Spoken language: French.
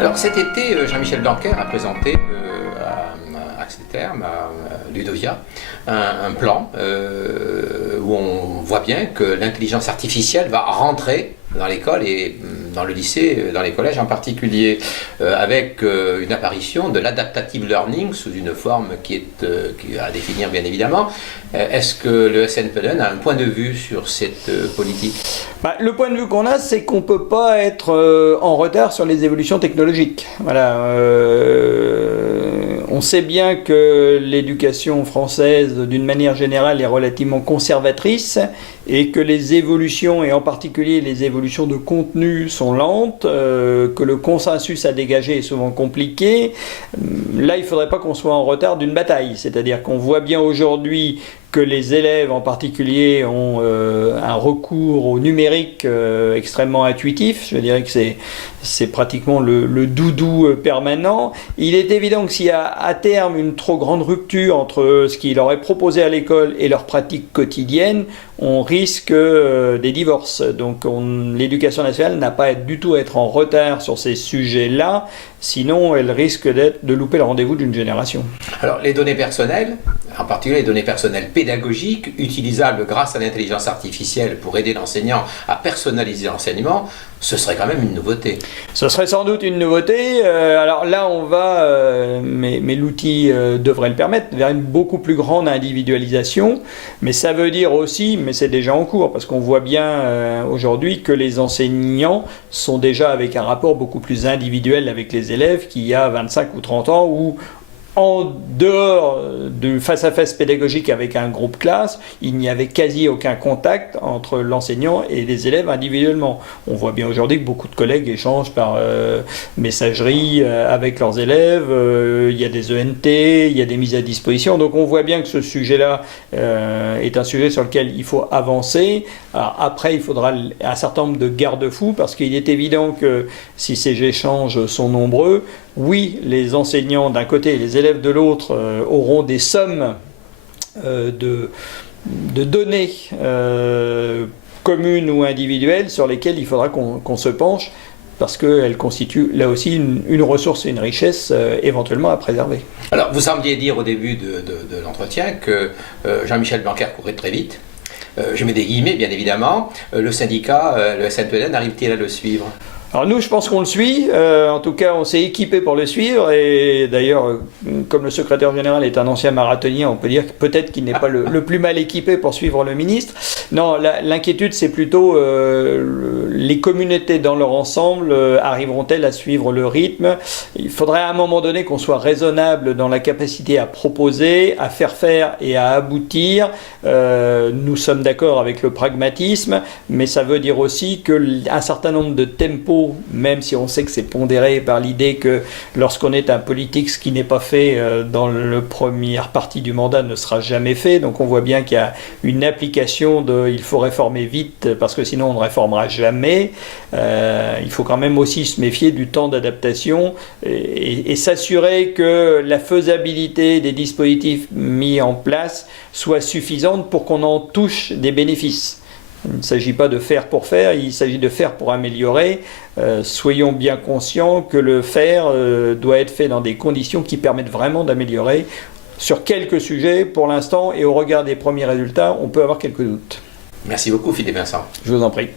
Alors cet été, Jean-Michel Blanquer a présenté à Axeterme, à Ludovia, un plan où on voit bien que l'intelligence artificielle va rentrer dans l'école et dans le lycée, dans les collèges en particulier, avec une apparition de l'adaptative learning sous une forme qui est à définir bien évidemment. Est-ce que le SNPLN a un point de vue sur cette politique? Le point de vue qu'on a, c'est qu'on ne peut pas être en retard sur les évolutions technologiques. Voilà. On sait bien que l'éducation française, d'une manière générale, est relativement conservatrice et que les évolutions, et en particulier les évolutions de contenu, sont lentes, que le consensus à dégager est souvent compliqué. Là, il ne faudrait pas qu'on soit en retard d'une bataille. C'est-à-dire qu'on voit bien aujourd'hui que les élèves en particulier ont un recours au numérique extrêmement intuitif. Je dirais que c'est pratiquement le doudou permanent. Il est évident que s'il y a à terme une trop grande rupture entre ce qu'il leur est proposé à l'école et leurs pratiques quotidiennes, on risque des divorces. Donc l'éducation nationale n'a pas du tout à être en retard sur ces sujets-là, sinon elle risque de louper le rendez-vous d'une génération. Alors les données personnelles, en particulier les données personnelles pédagogiques, utilisables grâce à l'intelligence artificielle pour aider l'enseignant à personnaliser l'enseignement, ce serait quand même une nouveauté. Ce serait sans doute une nouveauté. Alors là, on va, mais l'outil devrait le permettre, vers une beaucoup plus grande individualisation. Mais ça veut dire aussi, mais c'est déjà en cours, parce qu'on voit bien aujourd'hui que les enseignants sont déjà avec un rapport beaucoup plus individuel avec les élèves qu'il y a 25 ou 30 ans, où en dehors du face-à-face pédagogique avec un groupe classe, il n'y avait quasi aucun contact entre l'enseignant et les élèves individuellement. On voit bien aujourd'hui que beaucoup de collègues échangent par messagerie avec leurs élèves, il y a des ENT, il y a des mises à disposition. Donc on voit bien que ce sujet-là est un sujet sur lequel il faut avancer. Alors après, il faudra un certain nombre de garde-fous, parce qu'il est évident que si ces échanges sont nombreux, oui, les enseignants d'un côté et les élèves de l'autre auront des sommes de données communes ou individuelles sur lesquelles il faudra qu'on se penche, parce qu'elles constituent là aussi une ressource et une richesse éventuellement à préserver. Alors vous sembliez dire au début de l'entretien que Jean-Michel Blanquer courait très vite. Je mets des guillemets bien évidemment. Le syndicat, le SNPLN, arrive-t-il à le suivre ? Alors nous, je pense qu'on le suit. En tout cas, on s'est équipé pour le suivre. Et d'ailleurs, comme le secrétaire général est un ancien marathonien, on peut dire que peut-être qu'il n'est pas le plus mal équipé pour suivre le ministre. Non, l'inquiétude, c'est plutôt les communautés dans leur ensemble arriveront-elles à suivre le rythme? Il faudrait à un moment donné qu'on soit raisonnable dans la capacité à proposer, à faire et à aboutir. Nous sommes d'accord avec le pragmatisme, mais ça veut dire aussi qu'un certain nombre de tempos, même si on sait que c'est pondéré par l'idée que lorsqu'on est un politique, ce qui n'est pas fait dans la première partie du mandat ne sera jamais fait. Donc on voit bien qu'il y a une application de il faut réformer vite parce que sinon on ne réformera jamais. Il faut quand même aussi se méfier du temps d'adaptation et s'assurer que la faisabilité des dispositifs mis en place soit suffisante pour qu'on en touche des bénéfices. Il ne s'agit pas de faire pour faire, il s'agit de faire pour améliorer. Soyons bien conscients que le faire doit être fait dans des conditions qui permettent vraiment d'améliorer. Sur quelques sujets, pour l'instant, et au regard des premiers résultats, on peut avoir quelques doutes. Merci beaucoup Philippe Vincent. Je vous en prie.